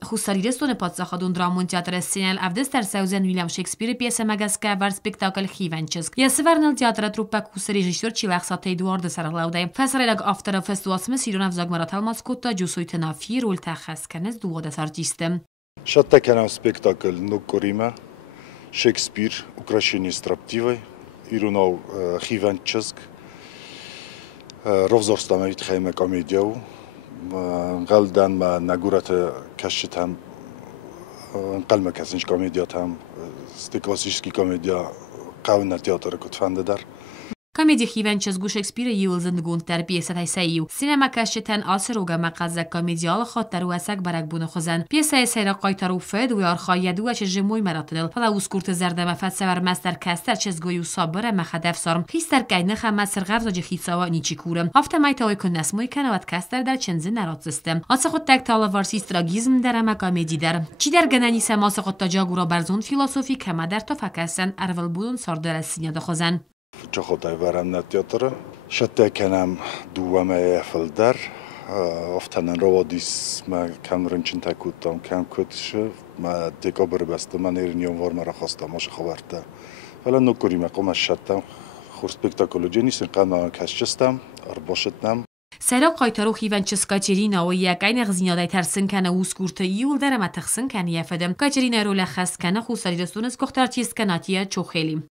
Хустарирестон подсахадун драмун театр сценал авдестер Саузен Уильям Шекспир пьеса магаска вар спектакль Хивенческ. Я свернал театра труппа куса режиссер Чилахсат Эдуард Саралаудай. Фасарелаг автора фестивалсмы Сирона взагмарат алмаскотта Джусуйтена фи роль тахасканез дуодас артистем. Шаттаканам спектакль Нукорима Шекспир украшение строптивой Ирунов Хивенческ Ровзорстамавит хайме комедияу غالدان ما نگورت کشت هم قلم کسینش کمدیات هم استکاسیشکی کمدیا قاون تئاتر کتفنده در Комедия Хивенческу Шекспира Юлзенгун در پیسه تایسایو سینما کشتن آسروگا مقازه کمدیال خاطر و اسک برک بونه خزن پیسه سیرا قایتارو فد و یارخایدو و چجموی مراتدل فلا اسکورت زردم فد سور مستر کستر چزگویو صابر مخدف سارم خیستر گینه خم سرغف زاج خیساوا نیچی کورم هفته مایتاوی کنس موی کنوات کستر در چنزه نرات سیستم آسه خود تک تالا وارسی استراگیزم در اما کمدی در چی در گنانی سماس خود تاجاگورا برزون فیلسوفی کما در تو فکسن ارول بودن ساردر سینیا خزن چخوتای برام نتیاتره شده کنم دوامه افلدر افتادن روادیس ما کم رنچین تکوتام کم کتشه ما دکابر بسته من ایرنیام وار مرا خواستم ماش خبرته ولی نکریم قماش شدم خور سپکتاکولوژی نیست قناه کشستم ارباشتم سرا قایتارو خیونچسکا چرینا و یک این غزینادای ترسن کنه وسکورت یول در متخسن کنه یفدم کچرینا رو لخص کنه خوصاری رسونس کختار چیز کناتیه چوخیلیم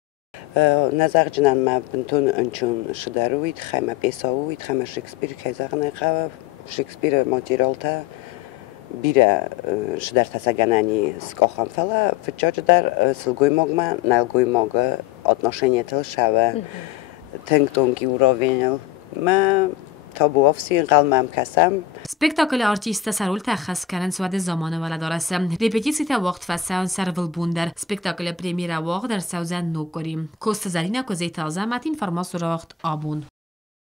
نظر جنان ما بنتون انچون شداروید خیمه بیساوید خیمه شکسپیر که زغنه خواه شکسپیر ماتیرالتا بیره شدار تساگنانی سکاخم فلا فتجاج در سلگوی مگما نلگوی مگا отношение تل شوا تنگتونگی اوراوینل ما تابوافسی قلمم کسم سپکتاکل آرتیست سرول تخص کردن سواد زمان ولادارسم رپتیسی تا وقت فسان سرول بوندر سپکتاکل پریمیر واق در سوزن نوکریم کوست زرینه کوزی تازه متین فرماس وقت آبون